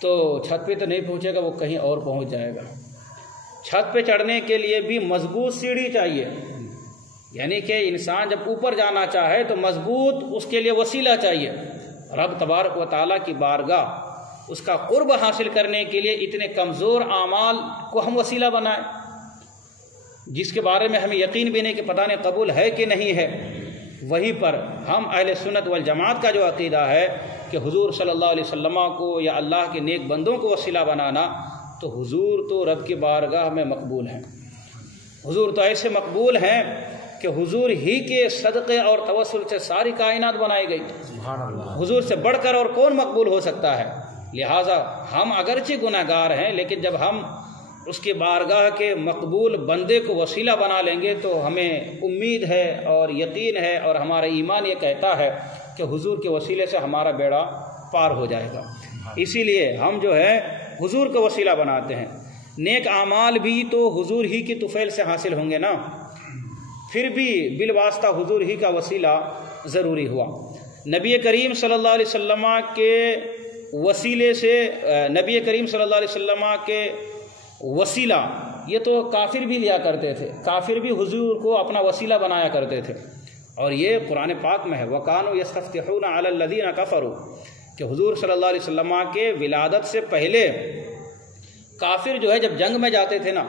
تو چھت پہ تو نہیں پہنچے گا، وہ کہیں اور پہنچ جائے گا۔ چھت پہ چڑھنے کے لیے بھی مضبوط سیڑھی چاہیے، یعنی کہ انسان جب اوپر جانا چاہے تو مضبوط اس کے لیے وسیلہ چاہیے۔ رب تبارک و تعالیٰ کی بارگاہ اس کا قرب حاصل کرنے کے لیے اتنے کمزور اعمال کو ہم وسیلہ بنائیں جس کے بارے میں ہمیں یقین بھی نہیں کہ پتہ نہیں قبول ہے کہ نہیں ہے۔ وہیں پر ہم اہل سنت والجماعت کا جو عقیدہ ہے کہ حضور صلی اللہ علیہ وسلم کو یا اللہ کے نیک بندوں کو وسیلہ بنانا، تو حضور تو رب کی بارگاہ میں مقبول ہیں۔ حضور تو ایسے مقبول ہیں کہ حضور ہی کے صدقے اور توسل سے ساری کائنات بنائی گئی۔ سبحان اللہ۔ حضور سے بڑھ کر اور کون مقبول ہو سکتا ہے؟ لہٰذا ہم اگرچہ گناہ گار ہیں، لیکن جب ہم اس کی بارگاہ کے مقبول بندے کو وسیلہ بنا لیں گے تو ہمیں امید ہے اور یقین ہے اور ہمارا ایمان یہ کہتا ہے کہ حضور کے وسیلے سے ہمارا بیڑا پار ہو جائے گا۔ اسی لیے ہم جو ہے حضور کو وسیلہ بناتے ہیں۔ نیک اعمال بھی تو حضور ہی کی طفیل سے حاصل ہوں گے نا، پھر بھی بالواسطہ حضور ہی کا وسیلہ ضروری ہوا۔ نبی کریم صلی اللہ علیہ وسلم کے وسیلے سے، نبی کریم صلی اللہ علیہ وسلم کے وسیلہ یہ تو کافر بھی لیا کرتے تھے، کافر بھی حضور کو اپنا وسیلہ بنایا کرتے تھے، اور یہ قرآن پاک میں ہے وَكَانُوا يَسْتَفْتِحُونَ عَلَى الَّذِينَ كَفَرُوا، کہ حضور صلی اللہ علیہ وسلم کے ولادت سے پہلے کافر جو ہے جب جنگ میں جاتے تھے نا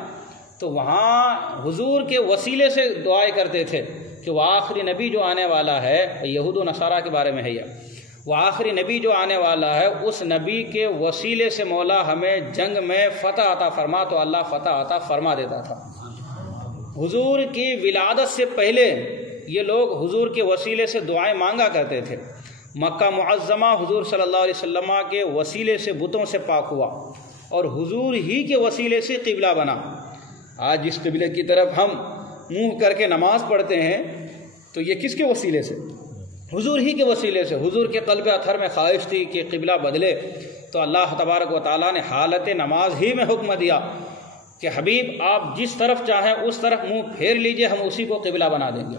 تو وہاں حضور کے وسیلے سے دعائیں کرتے تھے کہ وہ آخری نبی جو آنے والا ہے، یہود و نصارہ کے بارے میں ہے یہ، وہ آخری نبی جو آنے والا ہے اس نبی کے وسیلے سے مولا ہمیں جنگ میں فتح عطا فرما، تو اللہ فتح عطا فرما دیتا تھا۔ حضور کی ولادت سے پہلے یہ لوگ حضور کے وسیلے سے دعائیں مانگا کرتے تھے۔ مکہ معظمہ حضور صلی اللہ علیہ وسلم کے وسیلے سے بتوں سے پاک ہوا اور حضور ہی کے وسیلے سے قبلہ بنا۔ آج جس قبلے کی طرف ہم منہ کر کے نماز پڑھتے ہیں تو یہ کس کے وسیلے سے؟ حضور ہی کے وسیلے سے۔ حضور کے قلب اطہر میں خواہش تھی کہ قبلہ بدلے، تو اللہ تبارک و تعالیٰ نے حالت نماز ہی میں حکم دیا کہ حبیب آپ جس طرف چاہیں اس طرف منہ پھیر لیجئے، ہم اسی کو قبلہ بنا دیں گے۔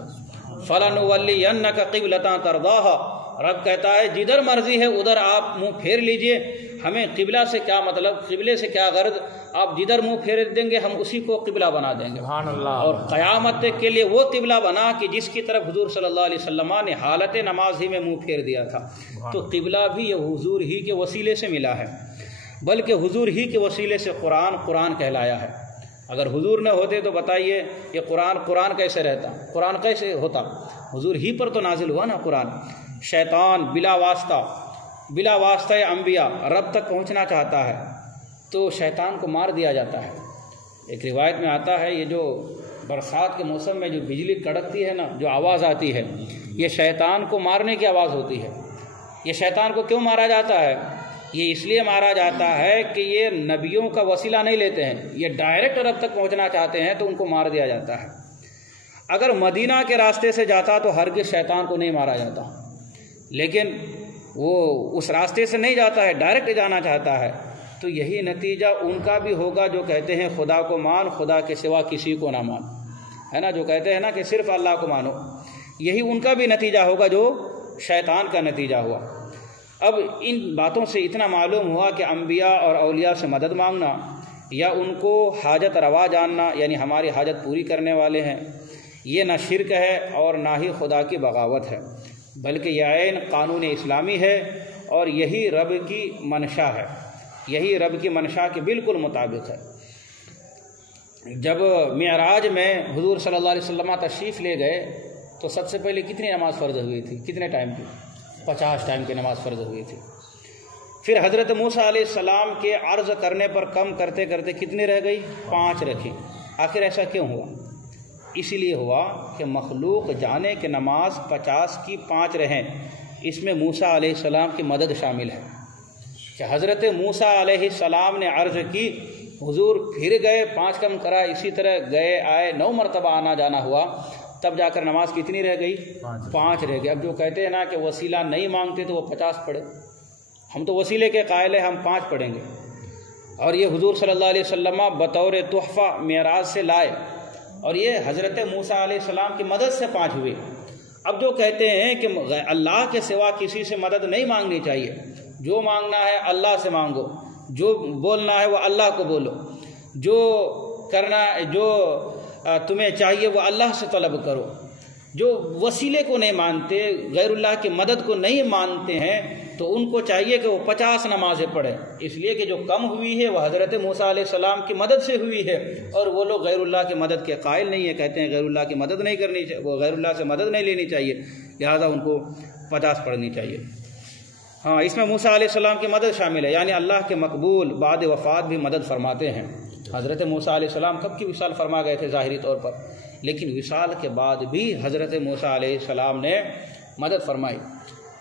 فَلَنُوَلِّيَنَّكَ قِبْلَةً تَرْضَاهَا، رب کہتا ہے جدھر مرضی ہے ادھر آپ منہ پھیر لیجئے، ہمیں قبلہ سے کیا مطلب، قبلے سے کیا غرض، آپ جدھر منہ پھیر دیں گے ہم اسی کو قبلہ بنا دیں گے۔ سبحان اللہ۔ اور قیامت کے لیے وہ قبلہ بنا کہ جس کی طرف حضور صلی اللہ علیہ وسلم نے حالت نماز ہی میں منہ پھیر دیا تھا، تو قبلہ بھی یہ حضور ہی کے وسیلے سے ملا ہے، بلکہ حضور ہی کے وسیلے سے قرآن کہلایا ہے۔ اگر حضور نہ ہوتے تو بتائیے یہ قرآن کیسے رہتا، قرآن کیسے ہوتا؟ حضور ہی پر تو نازل ہوا نا قرآن۔ شیطان بلا واسطہ انبیاء رب تک پہنچنا چاہتا ہے تو شیطان کو مار دیا جاتا ہے۔ ایک روایت میں آتا ہے یہ جو برسات کے موسم میں جو بجلی کڑکتی ہے نا، جو آواز آتی ہے، یہ شیطان کو مارنے کی آواز ہوتی ہے۔ یہ شیطان کو کیوں مارا جاتا ہے؟ یہ اس لیے مارا جاتا ہے کہ یہ نبیوں کا وسیلہ نہیں لیتے ہیں، یہ ڈائریکٹ رب تک پہنچنا چاہتے ہیں تو ان کو مار دیا جاتا ہے۔ اگر مدینہ کے راستے سے جاتا تو ہرگز شیطان کو نہیں مارا جاتا، لیکن وہ اس راستے سے نہیں جاتا ہے، ڈائریکٹ جانا چاہتا ہے، تو یہی نتیجہ ان کا بھی ہوگا جو کہتے ہیں خدا کو مان، خدا کے سوا کسی کو نہ مان، ہے نا، جو کہتے ہیں نا کہ صرف اللہ کو مانو، یہی ان کا بھی نتیجہ ہوگا جو شیطان کا نتیجہ ہوا۔ اب ان باتوں سے اتنا معلوم ہوا کہ انبیاء اور اولیاء سے مدد مانگنا یا ان کو حاجت روا جاننا، یعنی ہماری حاجت پوری کرنے والے ہیں، یہ نہ شرک ہے اور نہ ہی خدا کی بغاوت ہے، بلکہ یہ عین قانون اسلامی ہے اور یہی رب کی منشا ہے، یہی رب کی منشا کے بالکل مطابق ہے۔ جب معراج میں حضور صلی اللہ علیہ وسلم تشریف لے گئے تو سب سے پہلے کتنی نماز فرض ہوئی تھی؟ کتنے ٹائم کی؟ 50 ٹائم کی نماز فرض ہوئی تھی۔ پھر حضرت موسیٰ علیہ السلام کے عرض کرنے پر کم کرتے کرتے کتنی رہ گئی؟ 5 رکھی۔ آخر ایسا کیوں ہوا؟ اسی لیے ہوا کہ مخلوق جانے کہ نماز 50 کی 5 رہیں، اس میں موسیٰ علیہ السلام کی مدد شامل ہے کہ حضرت موسیٰ علیہ السلام نے عرض کی، حضور پھر گئے 5 کم کرا، اسی طرح گئے آئے 9 مرتبہ آنا جانا ہوا، تب جا کر نماز کتنی رہ گئی؟ 5 رہ گئی۔ اب جو کہتے ہیں نا کہ وسیلہ نہیں مانگتے تو وہ 50 پڑھے، ہم تو وسیلے کے قائل ہیں، ہم 5 پڑھیں گے۔ اور یہ حضور صلی اللہ علیہ وسلم بطور تحفہ معراج سے لائے، اور یہ حضرت موسیٰ علیہ السلام کی مدد سے 5 ہوئے۔ اب جو کہتے ہیں کہ اللہ کے سوا کسی سے مدد نہیں مانگنی چاہیے، جو مانگنا ہے اللہ سے مانگو، جو بولنا ہے وہ اللہ کو بولو، جو کرنا جو تمہیں چاہیے وہ اللہ سے طلب کرو، جو وسیلے کو نہیں مانتے، غیر اللہ کی مدد کو نہیں مانتے ہیں، تو ان کو چاہیے کہ وہ 50 نمازیں پڑھیں، اس لیے کہ جو کم ہوئی ہے وہ حضرت موسیٰ علیہ السلام کی مدد سے ہوئی ہے، اور وہ لوگ غیر اللہ کی مدد کے قائل نہیں ہیں، کہتے ہیں غیر اللہ کی مدد نہیں کرنی چاہیے، وہ غیر اللہ سے مدد نہیں لینی چاہیے، لہذا ان کو 50 پڑھنی چاہیے۔ ہاں، اس میں موسیٰ علیہ السلام کی مدد شامل ہے، یعنی اللہ کے مقبول بعد وفات بھی مدد فرماتے ہیں۔ حضرت موسیٰ علیہ السلام کب کی وصال فرما گئے تھے ظاہری طور پر، لیکن وصال کے بعد بھی حضرت موسیٰ علیہ السلام نے مدد فرمائی۔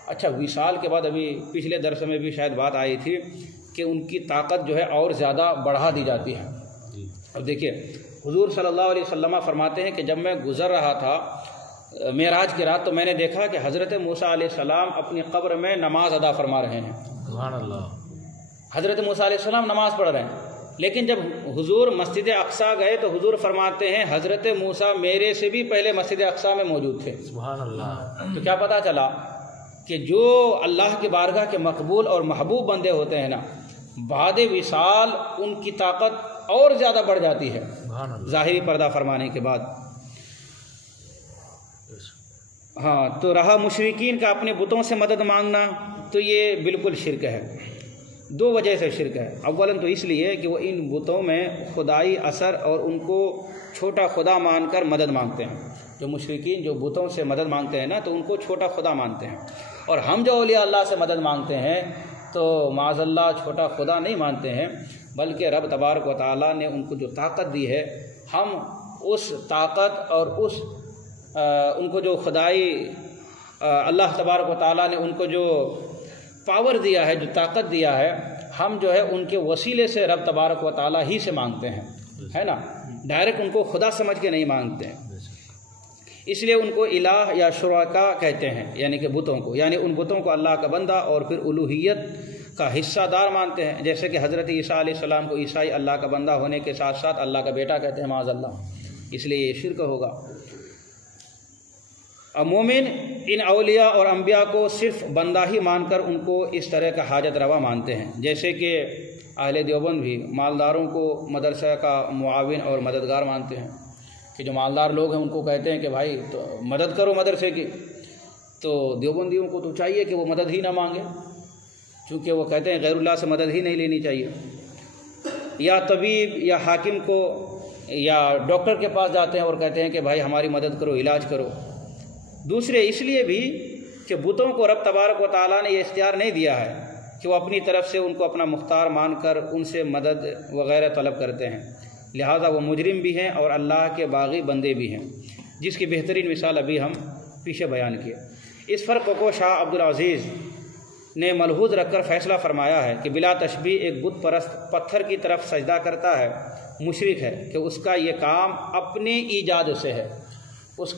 اچھا، وصال کے بعد ابھی پچھلے درس میں بھی شاید بات آئی تھی کہ ان کی طاقت جو ہے اور زیادہ بڑھا دی جاتی ہے۔ اب دیکھیے، حضور صلی اللہ علیہ وسلم فرماتے ہیں کہ جب میں گزر رہا تھا معراج کی رات، تو میں نے دیکھا کہ حضرت موسیٰ علیہ السلام اپنی قبر میں نماز ادا فرما رہے ہیں۔ سبحان اللہ۔ حضرت موسیٰ علیہ السلام نماز پڑھ رہے ہیں، لیکن جب حضور مسجد اقصیٰ گئے تو حضور فرماتے ہیں حضرت موسیٰ میرے سے بھی پہلے مسجد اقصیٰ میں موجود تھے۔ سبحان اللہ۔ تو کیا پتہ چلا کہ جو اللہ کی بارگاہ کے مقبول اور محبوب بندے ہوتے ہیں نا، بعد وصال ان کی طاقت اور زیادہ بڑھ جاتی ہے ظاہری پردہ فرمانے کے بعد۔ ہاں، تو رہا مشرکین کا اپنے بتوں سے مدد مانگنا، تو یہ بالکل شرک ہے۔ 2 وجہ سے شرک ہے۔ اولاً تو اس لیے کہ وہ ان بتوں میں خدائی اثر اور ان کو چھوٹا خدا مان کر مدد مانگتے ہیں۔ جو مشرکین جو بتوں سے مدد مانگتے ہیں نا، تو ان کو چھوٹا خدا مانتے ہیں، اور ہم جو اولیاء اللہ سے مدد مانگتے ہیں تو معاذ اللہ چھوٹا خدا نہیں مانتے ہیں، بلکہ رب تبارک و تعالیٰ نے ان کو جو طاقت دی ہے، ہم اس طاقت اور اس ان کو جو خدائی اللہ تبارک و تعالیٰ نے ان کو جو پاور دیا ہے، جو طاقت دیا ہے، ہم جو ہے ان کے وسیلے سے رب تبارک و تعالیٰ ہی سے مانگتے ہیں، ہے نا، ڈائریکٹ ان کو خدا سمجھ کے نہیں مانگتے ہیں۔ اس لیے ان کو الہ یا شرکا کہتے ہیں، یعنی کہ بتوں کو، یعنی ان بتوں کو اللہ کا بندہ اور پھر الوہیت کا حصہ دار مانتے ہیں، جیسے کہ حضرت عیسیٰ علیہ السلام کو عیسائی اللہ کا بندہ ہونے کے ساتھ ساتھ اللہ کا بیٹا کہتے ہیں، معاذ اللہ، اس لیے یہ شرک ہوگا۔ مومن ان اولیاء اور انبیاء کو صرف بندہ ہی مان کر ان کو اس طرح کا حاجت روا مانتے ہیں، جیسے کہ اہل دیوبند بھی مالداروں کو مدرسہ کا معاون اور مددگار مانتے ہیں، کہ جو مالدار لوگ ہیں ان کو کہتے ہیں کہ بھائی تو مدد کرو مدرسے کی، تو دیوبندیوں کو تو چاہیے کہ وہ مدد ہی نہ مانگے، چونکہ وہ کہتے ہیں غیر اللہ سے مدد ہی نہیں لینی چاہیے۔ یا طبیب یا حاکم کو یا ڈاکٹر کے پاس جاتے ہیں اور کہتے ہیں کہ بھائی ہماری مدد کرو، علاج کرو۔ دوسرے اس لیے بھی کہ بتوں کو رب تبارک و تعالیٰ نے یہ اختیار نہیں دیا ہے کہ وہ اپنی طرف سے ان کو اپنا مختار مان کر ان سے مدد وغیرہ طلب کرتے ہیں، لہٰذا وہ مجرم بھی ہیں اور اللہ کے باغی بندے بھی ہیں، جس کی بہترین مثال ابھی ہم پیچھے بیان کیے۔ اس فرق کو شاہ عبدالعزیز نے ملحوظ رکھ کر فیصلہ فرمایا ہے کہ بلا تشبیہ ایک بت پرست پتھر کی طرف سجدہ کرتا ہے، مشرک ہے کہ اس کا یہ کام اپنے ایجاد سے ہے، اس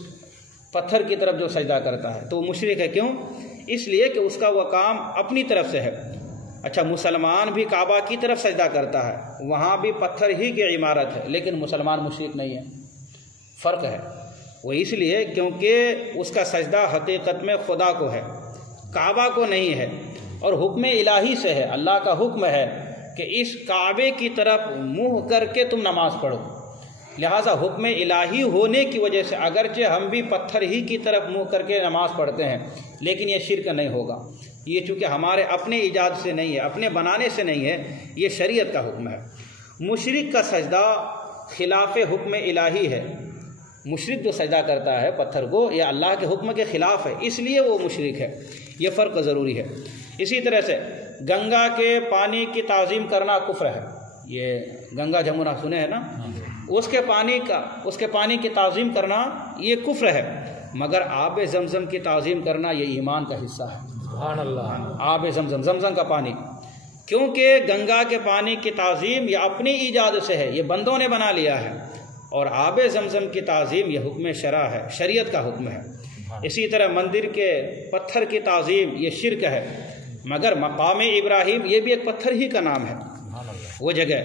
پتھر کی طرف جو سجدہ کرتا ہے تو وہ مشرک ہے۔ کیوں؟ اس لیے کہ اس کا وہ کام اپنی طرف سے ہے۔ اچھا، مسلمان بھی کعبہ کی طرف سجدہ کرتا ہے، وہاں بھی پتھر ہی کی عمارت ہے، لیکن مسلمان مشرک نہیں ہے، فرق ہے۔ وہ اس لیے کیونکہ اس کا سجدہ حقیقت میں خدا کو ہے، کعبہ کو نہیں ہے، اور حکم الہی سے ہے، اللہ کا حکم ہے کہ اس کعبے کی طرف منہ کر کے تم نماز پڑھو، لہٰذا حکم الہی ہونے کی وجہ سے اگرچہ ہم بھی پتھر ہی کی طرف منہ کر کے نماز پڑھتے ہیں، لیکن یہ شرک نہیں ہوگا، یہ چونکہ ہمارے اپنے ایجاد سے نہیں ہے، اپنے بنانے سے نہیں ہے، یہ شریعت کا حکم ہے۔ مشرک کا سجدہ خلاف حکم الہی ہے، مشرک جو سجدہ کرتا ہے پتھر کو، یہ اللہ کے حکم کے خلاف ہے، اس لیے وہ مشرک ہے، یہ فرق ضروری ہے۔ اسی طرح سے گنگا کے پانی کی تعظیم کرنا کفر ہے، یہ گنگا جمنا سنے ہیں نا، اس کے پانی کی تعظیم کرنا یہ کفر ہے، مگر آب زمزم کی تعظیم کرنا یہ ایمان کا حصہ ہے۔ سبحان اللہ۔ آب زمزم کا پانی، کیونکہ گنگا کے پانی کی تعظیم یہ اپنی ایجاد سے ہے، یہ بندوں نے بنا لیا ہے، اور آب زمزم کی تعظیم یہ حکم شرع ہے، شریعت کا حکم ہے۔ اسی طرح مندر کے پتھر کی تعظیم یہ شرک ہے، مگر مقام ابراہیم یہ بھی ایک پتھر ہی کا نام ہے، وہ جگہ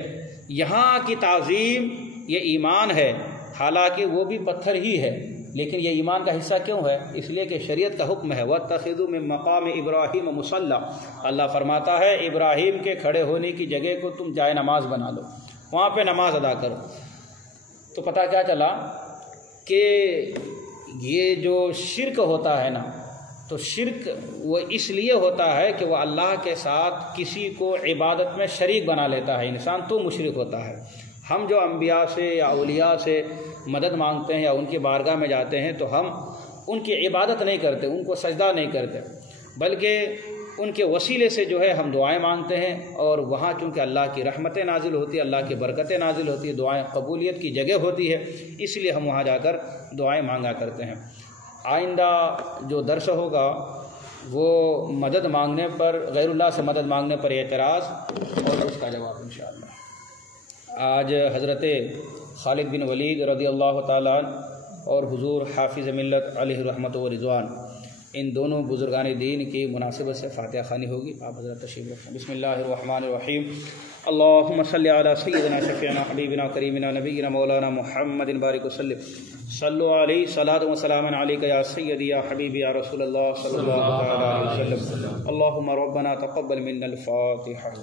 یہاں کی تعظیم یہ ایمان ہے، حالانکہ وہ بھی پتھر ہی ہے، لیکن یہ ایمان کا حصہ کیوں ہے؟ اس لیے کہ شریعت کا حکم ہے وَاتَّخِذُوا مِن مَقَامِ إِبْرَاهِيمَ مُصَلًّى، اللہ فرماتا ہے ابراہیم کے کھڑے ہونے کی جگہ کو تم جائے نماز بنا لو، وہاں پہ نماز ادا کرو۔ تو پتہ کیا چلا کہ یہ جو شرک ہوتا ہے نا، تو شرک وہ اس لیے ہوتا ہے کہ وہ اللہ کے ساتھ کسی کو عبادت میں شریک بنا لیتا ہے انسان، تو مشرک ہوتا ہے۔ ہم جو انبیاء سے یا اولیاء سے مدد مانگتے ہیں یا ان کی بارگاہ میں جاتے ہیں تو ہم ان کی عبادت نہیں کرتے، ان کو سجدہ نہیں کرتے، بلکہ ان کے وسیلے سے جو ہے ہم دعائیں مانگتے ہیں، اور وہاں چونکہ اللہ کی رحمتیں نازل ہوتی ہے، اللہ کی برکتیں نازل ہوتی ہے، دعائیں قبولیت کی جگہ ہوتی ہے، اس لیے ہم وہاں جا کر دعائیں مانگا کرتے ہیں۔ آئندہ جو درس ہوگا وہ مدد مانگنے پر، غیر اللہ سے مدد مانگنے پر اعتراض اور اس کا جواب انشاءاللہ۔ آج حضرت خالد بن ولید رضی اللہ تعالیٰ عنہ اور حضور حافظ ملت علیہ رحمت و رضوان، ان دونوں بزرگان دین کی مناسبت سے فاتحہ خوانی ہوگی۔ آپ حضرت تشریف رکھیں۔ بسم اللہ الرحمن الرحیم۔ اللہم صلی علی سیدنا شفیعنا حبیبنا کریمنا نبینا مولانا محمد بارک وسلم، صلو علیہ صلاۃ و سلام علیک یا سیدی یا حبیبی یا رسول اللہ صلی اللہ علیہ وسلم۔ اللہم ربنا تقبل منا الفاتحہ۔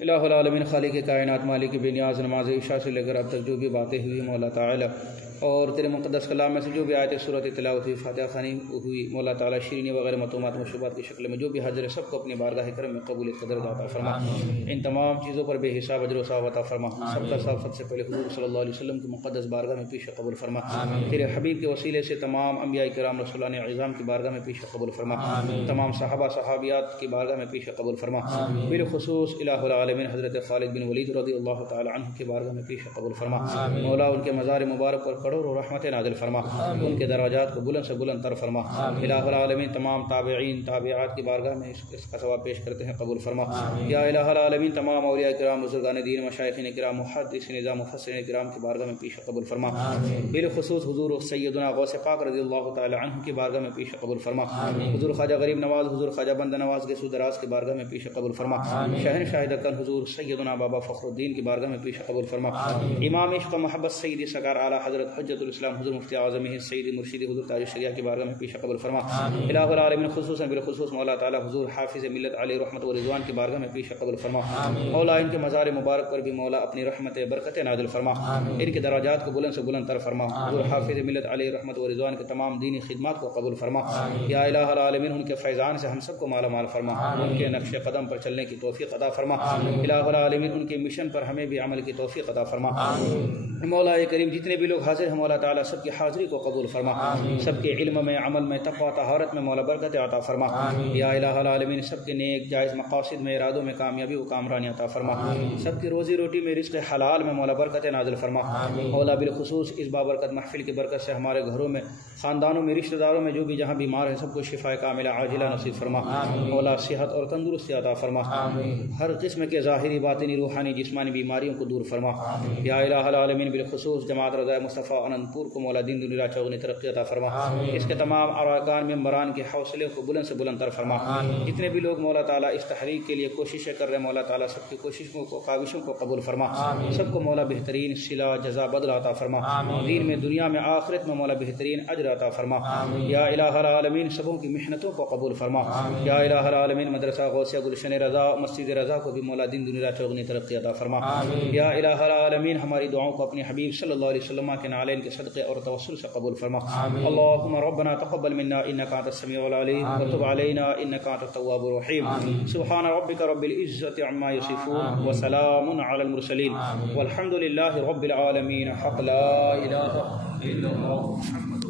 الہ العالمین، خالق کائنات، مالک بے نیاز، نماز عشاء سے لے کر اب تک جو بھی باتیں ہوئی مولا تعالی، اور تیرے مقدس کلام میں سے جو بھی آیت صورت تلاوت ہوئی، فاتحہ خوانی ہوئی، مولا تعالی شیرینی وغیرہ مطموعات مشروبات کی شکل میں جو بھی حاضر ہے سب کو اپنی بارگاہ کرم میں قبولیت کا درجہ عطا فرما، ان تمام چیزوں پر بے حساب اجر و ثواب عطا فرما، سب کا سب سے پہلے حضور صلی اللہ علیہ وسلم کی مقدس بارگاہ میں پیش قبول فرما، تیرے حبیب کے وسیلے سے تمام انبیاء کرام رسولان اعظام کی بارگاہ میں پیش قبول فرما، تمام صحابہ صحابیات کی بارگاہ میں پیش قبول فرما، بالخصوص الہ العالمین حضرت خالد بن ولید رضی اللہ تعالی عنہ کی بارگاہ میں پیش قبول فرما، مولا ان کے مزار مبارک پر کروڑوں رحمتیں نازل فرما، ان کے درجات کو بلند سے بلند تر فرما، الہ العالمین تمام تابعین تابعات کی بارگاہ میں اس کا ثواب پیش کرتے ہیں، قبول فرما، یا الہ العالمین تمام اولیاء کرام بزرگان دین مشائخین کرام محدثین نظام مفسرین کرام کی بارگاہ میں پیش قبول فرما، بالخصوص حضور سیدنا غوث پاک رضی اللہ تعالی عنہ کی بارگاہ میں پیش قبول فرما، حضور خواجہ غریب نواز، حضور خواجہ بند نواز گیسو دراز کی بارگاہ میں پیش قبول فرما، شہنشاہ دکن حضور سیدنا بابا فخر الدین کی بارگاہ میں پیش قبول فرما، امام عشق و محبت سیدی سرکار اعلی حضرت حجت الاسلام حضور مفتی اعظم سیدی مرشدی حضور تاج الشریعہ کی بارگاہ میں پیش قبول فرما، الہ العالمین خصوصاً بالخصوص مولا تعالی حضور حافظ ملت علیہ رحمت و رضوان کی بارگاہ میں پیش قبول فرما، مولا ان کے مزار مبارک پر بھی مولا اپنی رحمت برکت نازل فرما، ان کے درجات کو بلند سے بلند تر فرما، حضور حافظ ملت علیہ رحمت و رضوان کے تمام دینی خدمات کو قبول فرما، یا الہ العالمین ان کے فیضان سے ہم سب کو مالا مال فرما، ان کے نقش قدم پر چلنے کی توفیق عطا فرما، الہ العالمین ان کے مشن پر ہمیں بھی عمل کی توفیق عطا فرما، مولا کریم جتنے بھی لوگ حاضر ہیں مولا تعالی سب کی حاضری کو قبول فرما، سب کے علم میں عمل میں تقوی طہارت میں مولا برکت عطا فرما، یا الہ العالمین سب کے نیک جائز مقاصد میں ارادوں میں کامیابی و کامرانی عطا فرما، سب کی روزی روٹی میں رزق حلال میں مولا برکت نازل فرما، مولا بالخصوص اس بابرکت محفل کی برکت سے ہمارے گھروں میں خاندانوں میں رشتہ داروں میں جو بھی جہاں بیمار ہیں سب کو شفا کاملہ عاجلہ نصیب فرما، مولا صحت اور تندرستی عطا فرما، ہر قسم کے ظاہری باطنی روحانی جسمانی بیماریوں کو دور فرما، یا الہ العالمین بالخصوص جماعت رضا مصطفیٰ انند پور کو مولا دین دنیا چوگنی ترقی عطا فرما، اس کے تمام ارکان ممبران کے حوصلے کو بلند سے بلند تر فرما، جتنے بھی لوگ مولا تعالیٰ اس تحریک کے لیے کوششیں کر رہے ہیں مولا تعالیٰ سب کی کوششوں کو کاوشوں کو قبول فرما، سب کو مولا بہترین صلہ جزا بدل عطا فرما، دین میں دنیا میں آخرت میں مولا بہترین اجر عطا فرما، یا الہ العالمین سبوں کی محنتوں کو قبول فرما، یا الہ العالمین مدرسہ غوثیہ گلشن رضا مسجد رضا کو بھی مولا دین دنیا چوگنی ترقی عطا فرما، یا الہ العالمین ہماری دعاؤں کو اپنے حبیب صلی اللہ علیہ وسلم کے نال نالین کے صدقے اور توسل سے قبول فرما. اللهم ربنا تقبل منا انك انت السميع العليم وتب علينا انك انت التواب الرحيم. سبحان ربك رب العزة عما يصفون وسلام على المرسلين والحمد لله رب العالمين. حق لا اله الا الله محمد